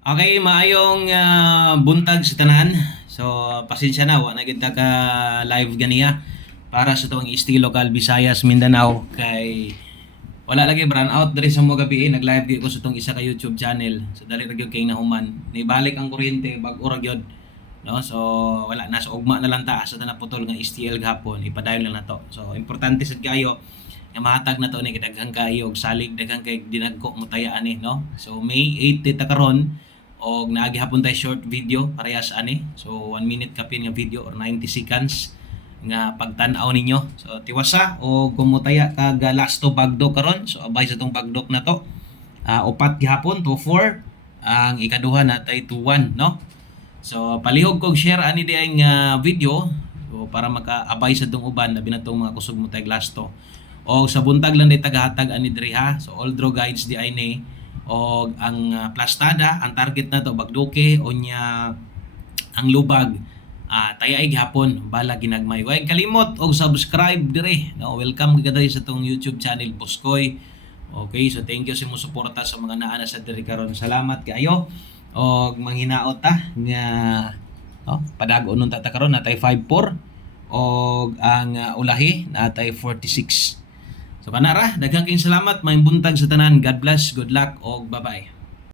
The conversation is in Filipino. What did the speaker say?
Okay, maayong buntag sa tanan. So, pasensya na, wa na kita ka live ganiya para sa tuwang Isti Local Visayas Mindanao kay wala lagi brand out diri sa mga gabi nag-live gyud ko sa tong isa ka YouTube channel. So dali ra gyud kay nahuman. Nibalik ang kuryente bag-o ra gyud. No? So wala na sa ugma na lang ta sa tanang putol nga STL gahapon ipadayon lang nato. So importante sad kayo nga mahatag na to ni daghang kayo og salig daghang kay dinagko mo taya ani no. So May 8 ta karon og naagi hapon tay short video parehas ani. So 1 minute kapin nga video or 90 seconds nga pagtan-aw ninyo. So tiwasa o kumutaya kag last to bagdo karon. So abay sa tong bagdok na to. Upat gihapon to 4 ang ikaduha na tay to 1 no. So palihog kog share ani diay nga video so para makaabay sa tong uban labi na tong mga kusog mo tay last to. O sa buntag lang day tagahatag ani diri ha. So all draw guides di ay ni og ang plastada ang target na to bagduke unya ang lubag tayay gihapon bala ginagmay. Huwag kalimot og subscribe dire. No, welcome ka diri sa tong YouTube channel Buskoy. Okay, so thank you sa mo suporta sa mga naa na sa diri karon. Salamat kayo. Og manghinaot ta nga padago nun ta karon natay 54 og ang ulahi natay 46. So kanara daghang kayong salamat, may buntag sa tanan. God bless, good luck og bye-bye.